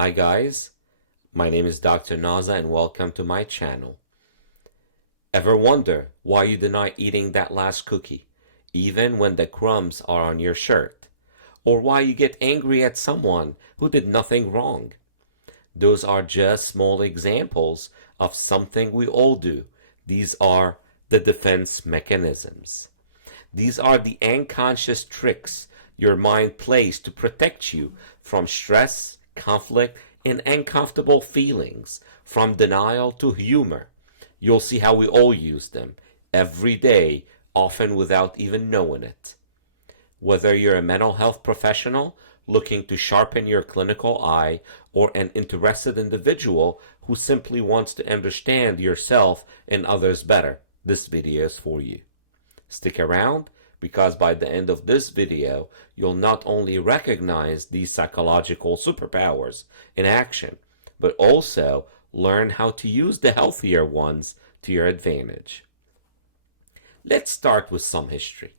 Hi guys, my name is Dr. Nazha and welcome to my channel. Ever wonder why you deny eating that last cookie, even when the crumbs are on your shirt? Or why you get angry at someone who did nothing wrong? Those are just small examples of something we all do. These are the defense mechanisms. These are the unconscious tricks your mind plays to protect you from stress, conflict, and uncomfortable feelings, from denial to humor. You'll see how we all use them every day, often without even knowing it. Whether you're a mental health professional looking to sharpen your clinical eye or an interested individual who simply wants to understand yourself and others better, this video is for you. Stick around, because by the end of this video, you'll not only recognize these psychological superpowers in action, but also learn how to use the healthier ones to your advantage. Let's start with some history.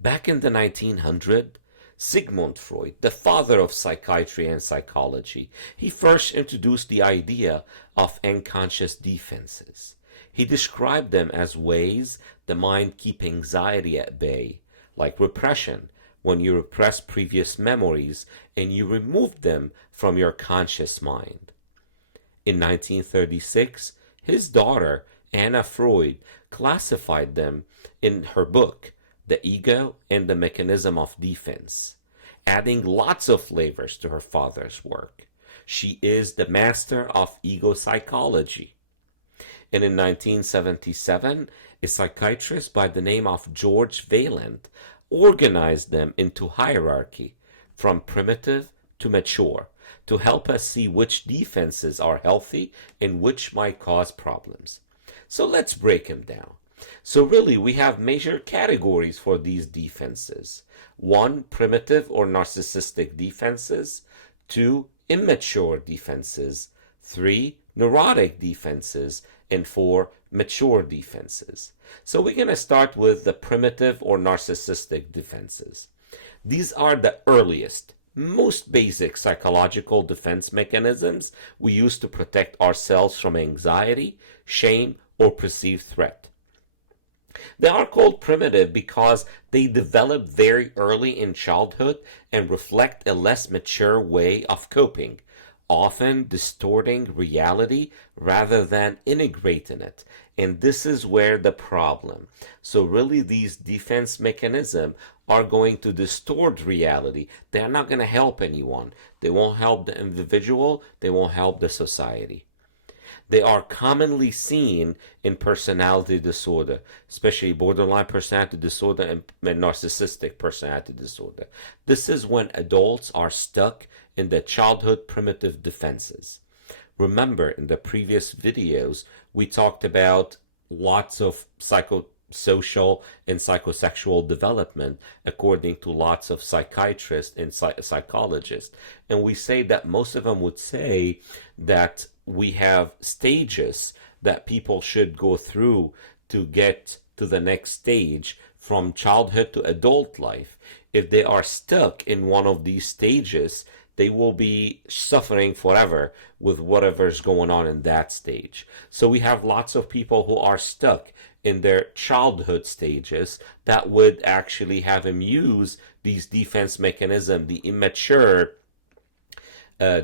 Back in the 1900s, Sigmund Freud, the father of psychiatry and psychology, he first introduced the idea of unconscious defenses. He described them as ways the mind keeps anxiety at bay, like repression, when you repress previous memories and you remove them from your conscious mind. In 1936, his daughter, Anna Freud, classified them in her book, The Ego and the Mechanism of Defense, adding lots of flavors to her father's work. She is the master of ego psychology. And in 1977, a psychiatrist by the name of George Vaillant organized them into hierarchy, from primitive to mature, to help us see which defenses are healthy and which might cause problems. So let's break them down. So really, we have major categories for these defenses. 1, primitive or narcissistic defenses. 2, immature defenses. 3, neurotic defenses. And 4, mature defenses. So we're going to start with the primitive or narcissistic defenses. These are the earliest, most basic psychological defense mechanisms we use to protect ourselves from anxiety, shame, or perceived threat. They are called primitive because they develop very early in childhood and reflect a less mature way of coping, often distorting reality rather than integrating it. And this is where the problem. So really, these defense mechanisms are going to distort reality. They're not going to help anyone. They won't help the individual. They won't help the society. They are commonly seen in personality disorder, especially borderline personality disorder and narcissistic personality disorder. This is when adults are stuck in the childhood primitive defenses. Remember, in the previous videos, we talked about lots of psychosocial and psychosexual development according to lots of psychiatrists and psychologists. And we say that most of them would say that we have stages that people should go through to get to the next stage from childhood to adult life. If they are stuck in one of these stages, they will be suffering forever with whatever's going on in that stage. So we have lots of people who are stuck in their childhood stages that would actually have them use these defense mechanisms, the immature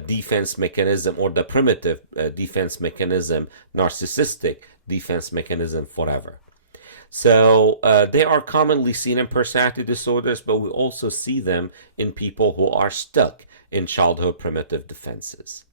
defense mechanism or the primitive defense mechanism, narcissistic defense mechanism forever. So they are commonly seen in personality disorders, but we also see them in people who are stuck in childhood primitive defenses.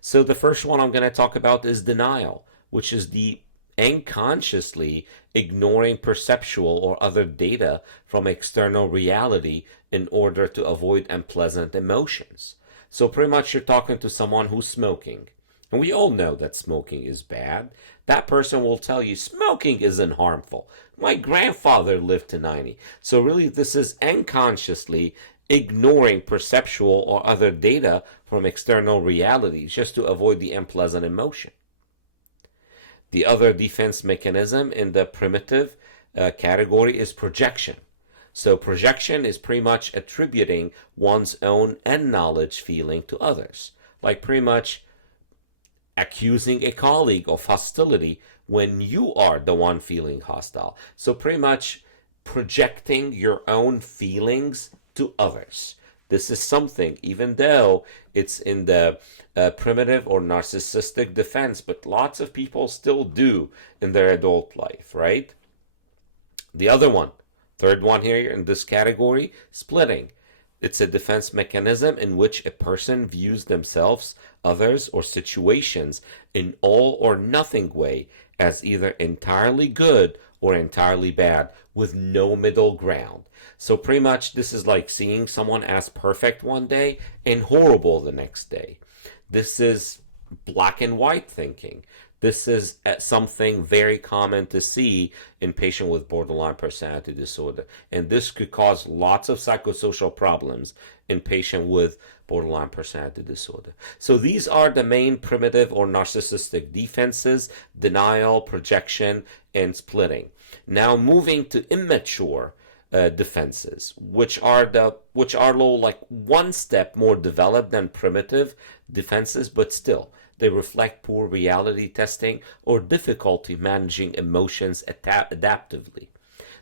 So the first one I'm going to talk about is denial, which is the unconsciously ignoring perceptual or other data from external reality in order to avoid unpleasant emotions. So pretty much you're talking to someone who's smoking. And we all know that smoking is bad. That person will tell you smoking isn't harmful. My grandfather lived to 90. So really this is unconsciously ignoring perceptual or other data from external reality just to avoid the unpleasant emotion. The other defense mechanism in the primitive category is projection. So projection is pretty much attributing one's own unknowledge feeling to others. like pretty much accusing a colleague of hostility when you are the one feeling hostile. So pretty much projecting your own feelings to others. This is something, even though it's in the primitive or narcissistic defense, but lots of people still do in their adult life, right? The other one, third one here in this category, splitting. It's a defense mechanism in which a person views themselves, others, or situations in all or nothing way as either entirely good or entirely bad, with no middle ground. So pretty much this is like seeing someone as perfect one day and horrible the next day. This is black and white thinking. This is something very common to see in patients with borderline personality disorder. And this could cause lots of psychosocial problems in patients with borderline personality disorder. So these are the main primitive or narcissistic defenses: denial, projection, and splitting. Now moving to immature defenses, which are like one step more developed than primitive defenses, but still they reflect poor reality testing or difficulty managing emotions adaptively.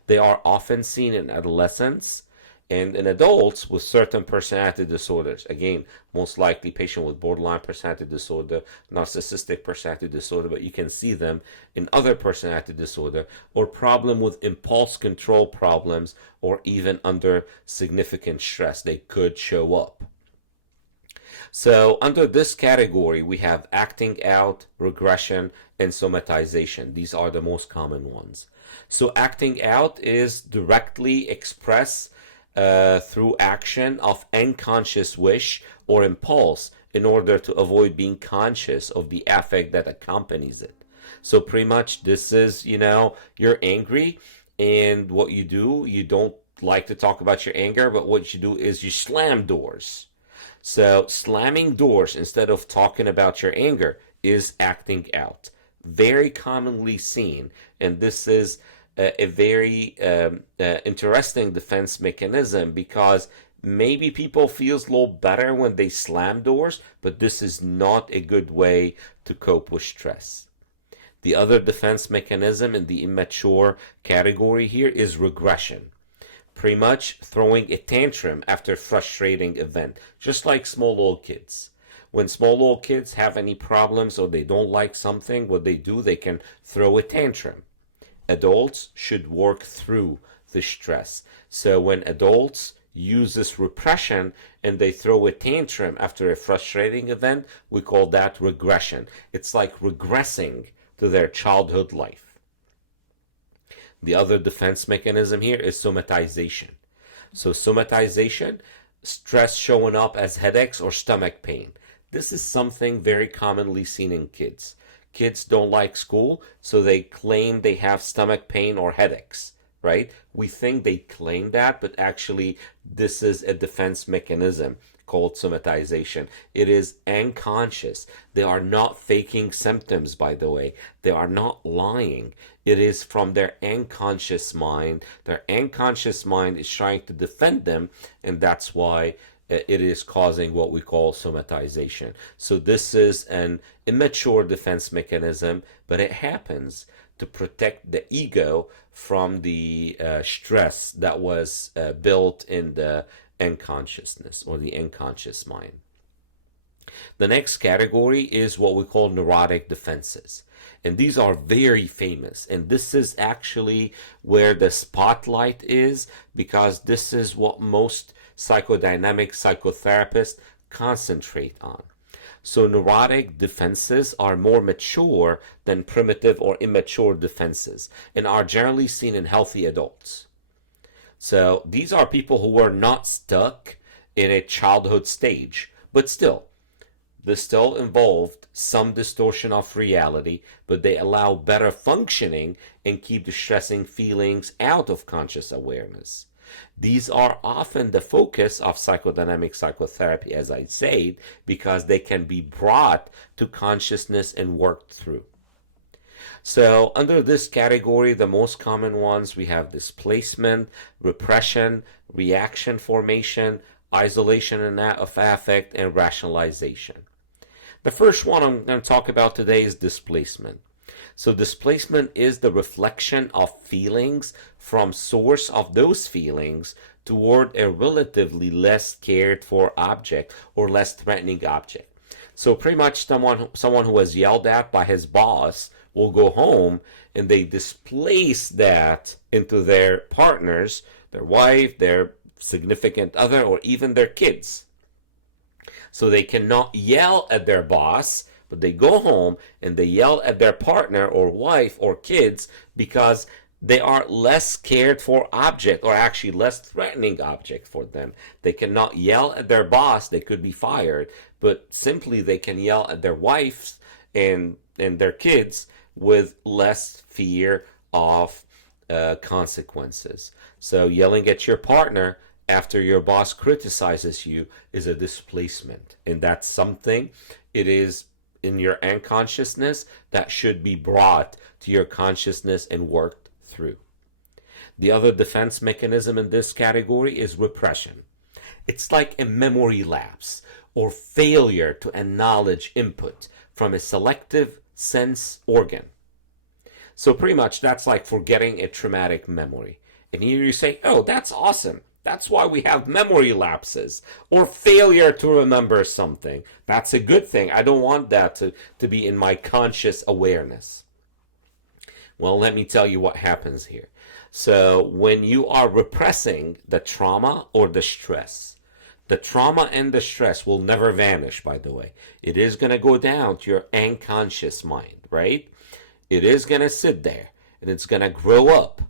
They are often seen in adolescents and in adults with certain personality disorders. Again, most likely patient with borderline personality disorder, narcissistic personality disorder, but you can see them in other personality disorder, or problem with impulse control problems, or even under significant stress. They could show up. So under this category, we have acting out, regression, and somatization. These are the most common ones. So acting out is directly express through action of unconscious wish or impulse in order to avoid being conscious of the affect that accompanies it. So pretty much this is, you're angry, and what you do, you don't like to talk about your anger, but what you do is you slam doors. So slamming doors instead of talking about your anger is acting out. Very commonly seen, and this is a very interesting defense mechanism, because maybe people feels a little better when they slam doors, but this is not a good way to cope with stress. The other defense mechanism in the immature category here is regression. Pretty much throwing a tantrum after a frustrating event, just like small little kids. When small little kids have any problems or they don't like something, what they do, they can throw a tantrum. Adults should work through the stress. So when adults use this repression and they throw a tantrum after a frustrating event, we call that regression. It's like regressing to their childhood life. The other defense mechanism here is somatization. So somatization, stress showing up as headaches or stomach pain. This is something very commonly seen in kids. Kids don't like school, so they claim they have stomach pain or headaches, right? We think they claim that, but actually this is a defense mechanism called somatization. It is unconscious. They are not faking symptoms, by the way. They are not lying. It is from their unconscious mind. Their unconscious mind is trying to defend them, and that's why it is causing what we call somatization. So this is an immature defense mechanism, but it happens to protect the ego from the stress that was built in the unconsciousness or the unconscious mind. The next category is what we call neurotic defenses. And these are very famous. And this is actually where the spotlight is, because this is what most psychodynamic psychotherapists concentrate on. So neurotic defenses are more mature than primitive or immature defenses and are generally seen in healthy adults. So these are people who were not stuck in a childhood stage, but still, this still involved some distortion of reality, but they allow better functioning and keep distressing feelings out of conscious awareness. These are often the focus of psychodynamic psychotherapy, as I said, because they can be brought to consciousness and worked through. So under this category, the most common ones, we have displacement, repression, reaction formation, isolation of affect, and rationalization. The first one I'm going to talk about today is displacement. So displacement is the reflection of feelings from source of those feelings toward a relatively less cared for object or less threatening object. So pretty much someone who was yelled at by his boss will go home and they displace that into their partners, their wife, their significant other, or even their kids. So they cannot yell at their boss, but they go home and they yell at their partner or wife or kids because they are less cared for object, or actually less threatening object for them. They cannot yell at their boss, they could be fired, but simply they can yell at their wives and their kids with less fear of consequences. So yelling at your partner after your boss criticizes you is a displacement, and that's something, it is in your unconsciousness that should be brought to your consciousness and worked through. The other defense mechanism in this category is repression. It's like a memory lapse or failure to acknowledge input from a selective sense organ. So pretty much that's like forgetting a traumatic memory. And here you say, oh, that's awesome. That's why we have memory lapses or failure to remember something. That's a good thing. I don't want that to be in my conscious awareness. Well, let me tell you what happens here. So when you are repressing the trauma or the stress, the trauma and the stress will never vanish, by the way. It is going to go down to your unconscious mind, right? It is going to sit there and it's going to grow up.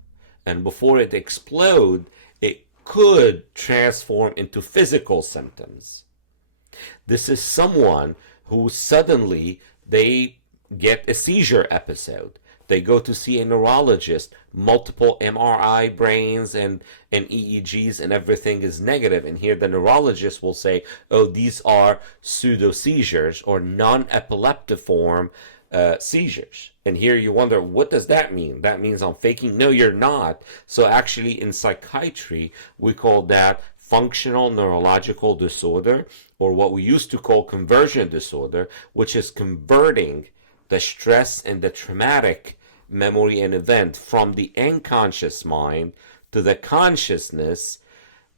And before it explodes, it could transform into physical symptoms. This is someone who suddenly they get a seizure episode. They go to see a neurologist, multiple MRI brains and EEGs, and everything is negative. And here the neurologist will say, oh, these are pseudo seizures or non-epileptiform seizures. And here you wonder, what does that mean? That means I'm faking? No, you're not. So actually in psychiatry, we call that functional neurological disorder, or what we used to call conversion disorder, which is converting the stress and the traumatic memory and event from the unconscious mind to the consciousness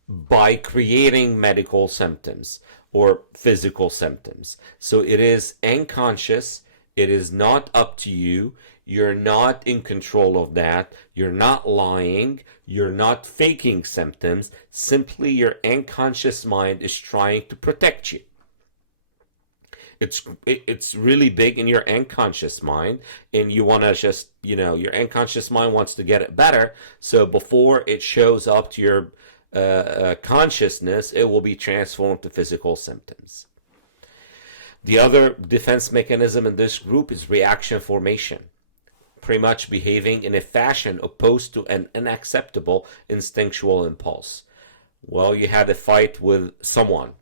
by creating medical symptoms or physical symptoms. So it is unconscious. It is not up to you. You're not in control of that. You're not lying. You're not faking symptoms. Simply your unconscious mind is trying to protect you. It's really big in your unconscious mind, and you want to just, your unconscious mind wants to get it better. So before it shows up to your consciousness, it will be transformed to physical symptoms. The other defense mechanism in this group is reaction formation, pretty much behaving in a fashion opposed to an unacceptable instinctual impulse. Well, you had a fight with someone,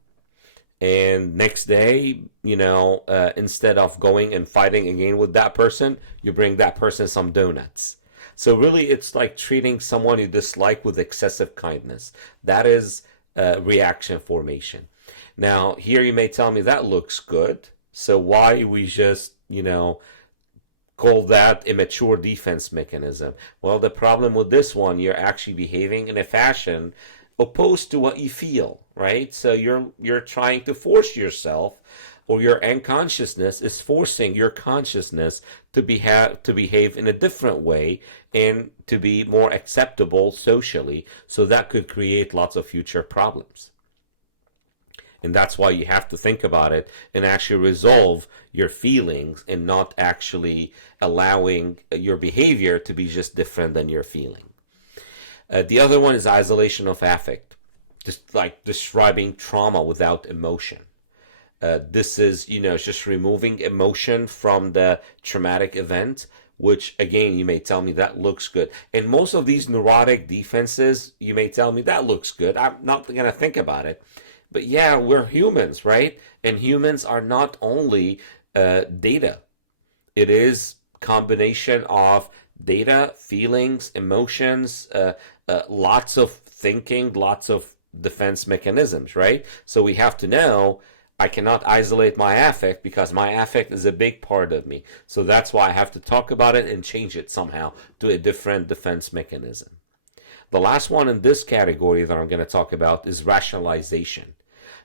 and next day, instead of going and fighting again with that person, you bring that person some donuts. So really, it's like treating someone you dislike with excessive kindness. That is reaction formation. Now, here you may tell me that looks good. So why we just, call that immature defense mechanism? Well, the problem with this one, you're actually behaving in a fashion opposed to what you feel, right? So you're trying to force yourself, or your unconsciousness is forcing your consciousness to behave in a different way and to be more acceptable socially. So that could create lots of future problems. And that's why you have to think about it and actually resolve your feelings and not actually allowing your behavior to be just different than your feeling. The other one is isolation of affect, just like describing trauma without emotion. This is, just removing emotion from the traumatic event, which, again, you may tell me that looks good. And most of these neurotic defenses, you may tell me that looks good. I'm not going to think about it. But yeah, we're humans, right? And humans are not only data. It is combination of data, feelings, emotions, lots of thinking, lots of defense mechanisms, right? So we have to know, I cannot isolate my affect because my affect is a big part of me. So that's why I have to talk about it and change it somehow to a different defense mechanism. The last one in this category that I'm going to talk about is rationalization.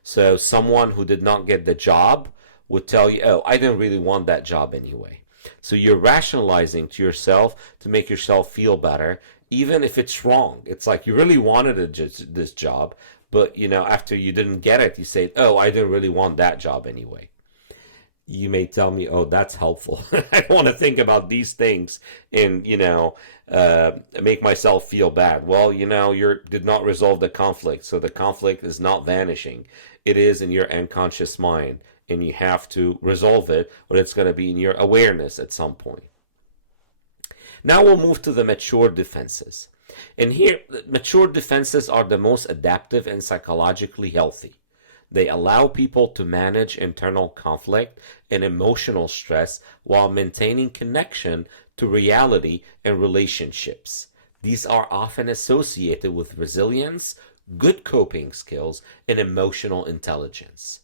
So someone who did not get the job would tell you, oh, I didn't really want that job anyway. So you're rationalizing to yourself to make yourself feel better, even if it's wrong. It's like you really wanted this job, but after you didn't get it, you say, oh, I didn't really want that job anyway. You may tell me, oh, that's helpful. I don't want to think about these things and, make myself feel bad. Well, you did not resolve the conflict. So the conflict is not vanishing. It is in your unconscious mind, and you have to resolve it, or it's going to be in your awareness at some point. Now we'll move to the mature defenses. And here, mature defenses are the most adaptive and psychologically healthy. They allow people to manage internal conflict and emotional stress while maintaining connection to reality and relationships. These are often associated with resilience, good coping skills, and emotional intelligence.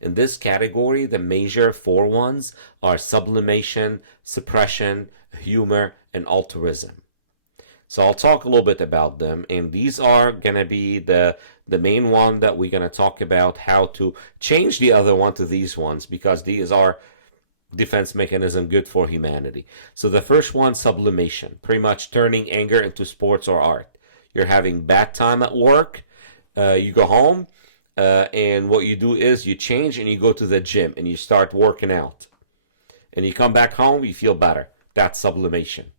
In this category, the major four ones are sublimation, suppression, humor, and altruism. So I'll talk a little bit about them, and these are going to be the main one that we're going to talk about how to change the other one to these ones, because these are defense mechanism good for humanity. So the first one, sublimation, pretty much turning anger into sports or art. You're having bad time at work, you go home, and what you do is you change and you go to the gym and you start working out. And you come back home, you feel better. That's sublimation.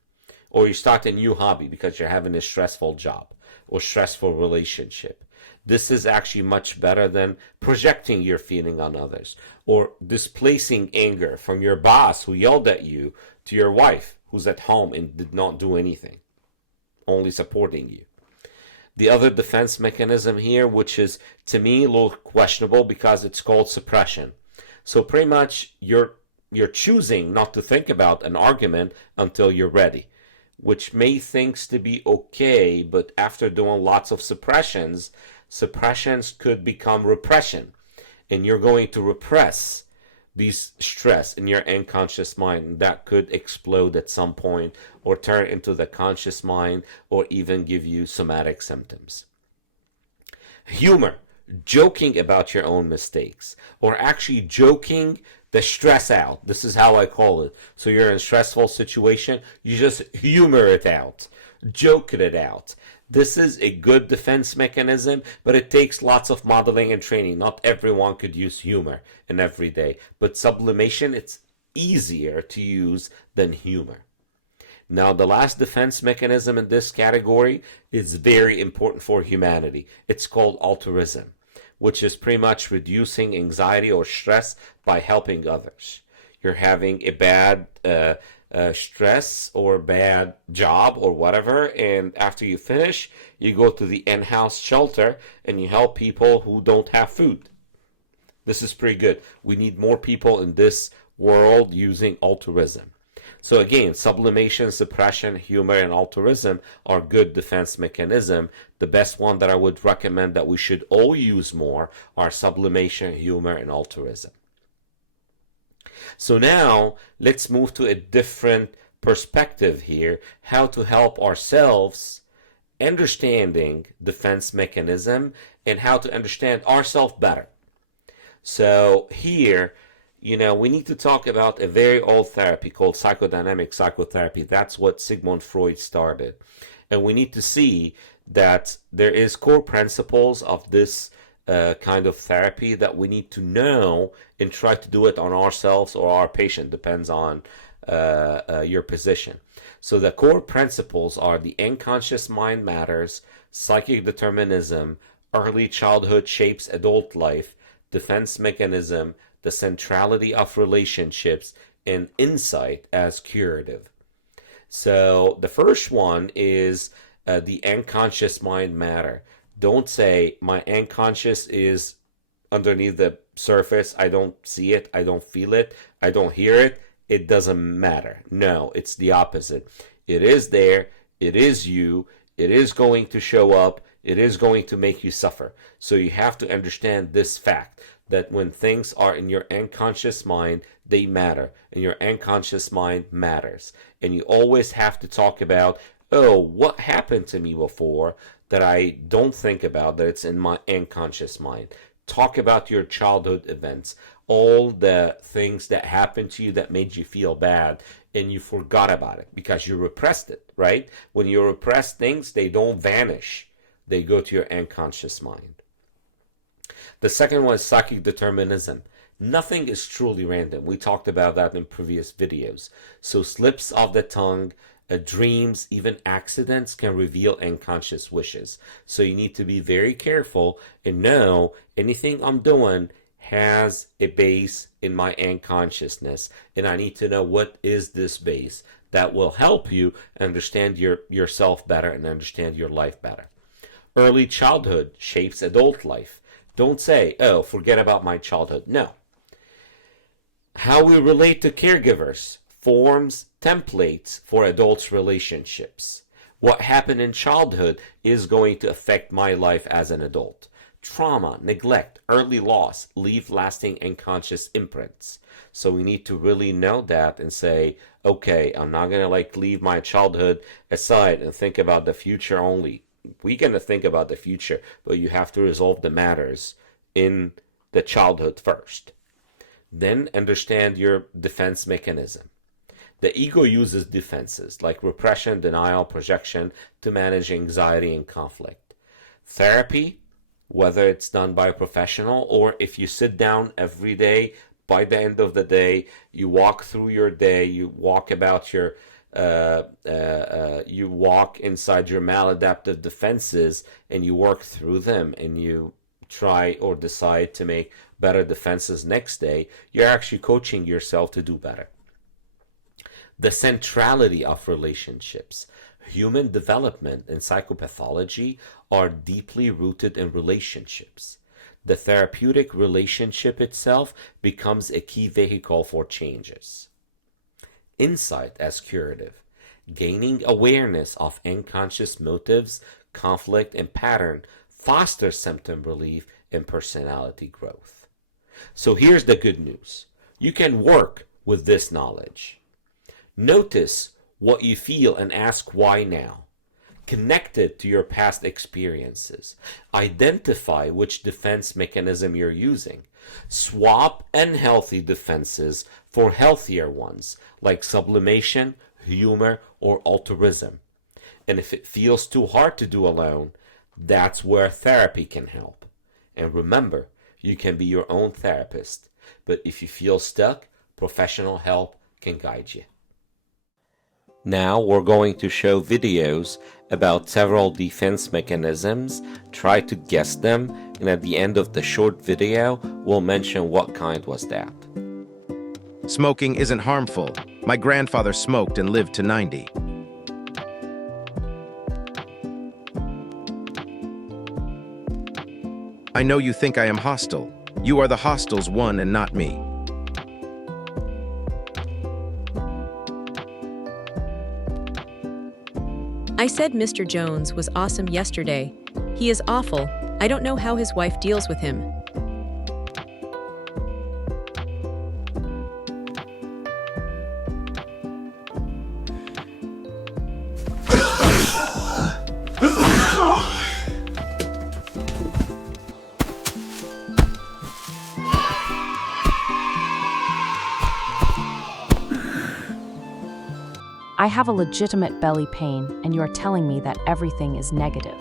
Or you start a new hobby because you're having a stressful job or stressful relationship. This is actually much better than projecting your feeling on others or displacing anger from your boss who yelled at you to your wife who's at home and did not do anything, only supporting you. The other defense mechanism here, which is to me a little questionable because it's called suppression. So pretty much you're choosing not to think about an argument until you're ready, which may thinks to be okay, but after doing lots of suppressions could become repression, and you're going to repress these stress in your unconscious mind, and that could explode at some point or turn into the conscious mind or even give you somatic symptoms. Humor, joking about your own mistakes, or actually joking the stress out. This is how I call it. So you're in a stressful situation, you just humor it out, joke it out. This is a good defense mechanism, but it takes lots of modeling and training. Not everyone could use humor in every day, but sublimation, it's easier to use than humor. Now, the last defense mechanism in this category is very important for humanity. It's called altruism, which is pretty much reducing anxiety or stress by helping others. You're having a bad stress or bad job or whatever, and after you finish, you go to the in-house shelter and you help people who don't have food. This is pretty good. We need more people in this world using altruism. So again, sublimation, suppression, humor, and altruism are good defense mechanism. The best one that I would recommend that we should all use more are sublimation, humor, and altruism. So now let's move to a different perspective here, how to help ourselves understanding defense mechanism and how to understand ourselves better. So here, we need to talk about a very old therapy called psychodynamic psychotherapy. That's what Sigmund Freud started. And we need to see that there is core principles of this kind of therapy that we need to know and try to do it on ourselves or our patient, depends on your position. So the core principles are the unconscious mind matters, psychic determinism, early childhood shapes adult life, defense mechanism, the centrality of relationships, and insight as curative. So the first one is the unconscious mind matter. Don't say my unconscious is underneath the surface. I don't see it. I don't feel it. I don't hear it. It doesn't matter. No, it's the opposite. It is there. It is you. It is going to show up. It is going to make you suffer. So you have to understand this fact. that when things are in your unconscious mind, they matter, and your unconscious mind matters. And you always have to talk about, oh, what happened to me before that I don't think about, that it's in my unconscious mind. Talk about your childhood events, all the things that happened to you that made you feel bad, and you forgot about it because you repressed it, right? When you repress things, they don't vanish. They go to your unconscious mind. The second one is psychic determinism. Nothing is truly random. We talked about that in previous videos. So slips of the tongue, dreams, even accidents can reveal unconscious wishes. So you need to be very careful and know anything I'm doing has a base in my unconsciousness, and I need to know what is this base. That will help you understand yourself better and understand your life better. Early childhood shapes adult life. Don't say, oh, forget about my childhood. No. How we relate to caregivers forms templates for adults' relationships. What happened in childhood is going to affect my life as an adult. Trauma, neglect, early loss leave lasting unconscious imprints. So we need to really know that and say, okay, I'm not going to leave my childhood aside and think about the future only. We're going to think about the future, but you have to resolve the matters in the childhood first. Then understand your defense mechanism. The ego uses defenses like repression, denial, projection to manage anxiety and conflict. Therapy, whether it's done by a professional or if you sit down every day, by the end of the day, you walk through your day, you walk about your you walk inside your maladaptive defenses and you work through them and you try or decide to make better defenses next day, you're actually coaching yourself to do better. The centrality of relationships. Human development and psychopathology are deeply rooted in relationships. The therapeutic relationship itself becomes a key vehicle for changes. Insight as curative. Gaining awareness of unconscious motives, conflict, and pattern fosters symptom relief and personality growth. So here's the good news. You can work with this knowledge. Notice what you feel and ask why now. Connect it to your past experiences. Identify which defense mechanism you're using. Swap unhealthy defenses for healthier ones, like sublimation, humor, or altruism. And if it feels too hard to do alone, that's where therapy can help. And remember, you can be your own therapist. But if you feel stuck, professional help can guide you. Now we're going to show videos about several defense mechanisms. Try to guess them, and at the end of the short video, we'll mention what kind was that. Smoking isn't harmful. My grandfather smoked and lived to 90. I know you think I am hostile. You are the hostile's one and not me. I said Mr. Jones was awesome yesterday. He is awful. I don't know how his wife deals with him. I have a legitimate belly pain, and you are telling me that everything is negative.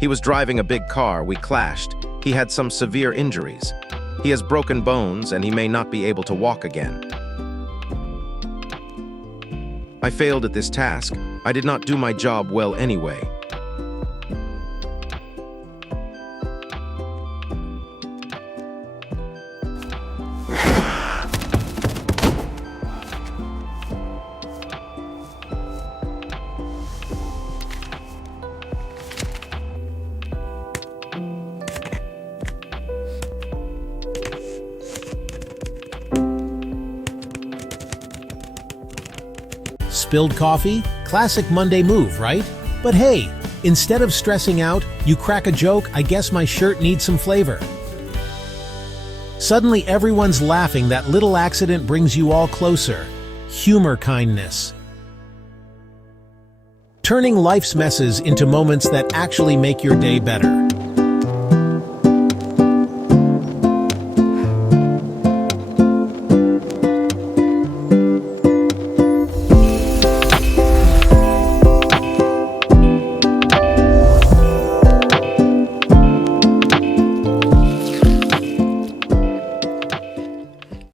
He was driving a big car. We clashed. He had some severe injuries. He has broken bones and he may not be able to walk again. I failed at this task. I did not do my job well anyway. spilled coffee? Classic Monday move, right? But hey, instead of stressing out, you crack a joke, I guess my shirt needs some flavor. Suddenly everyone's laughing, that little accident brings you all closer. Humor kindness. Turning life's messes into moments that actually make your day better.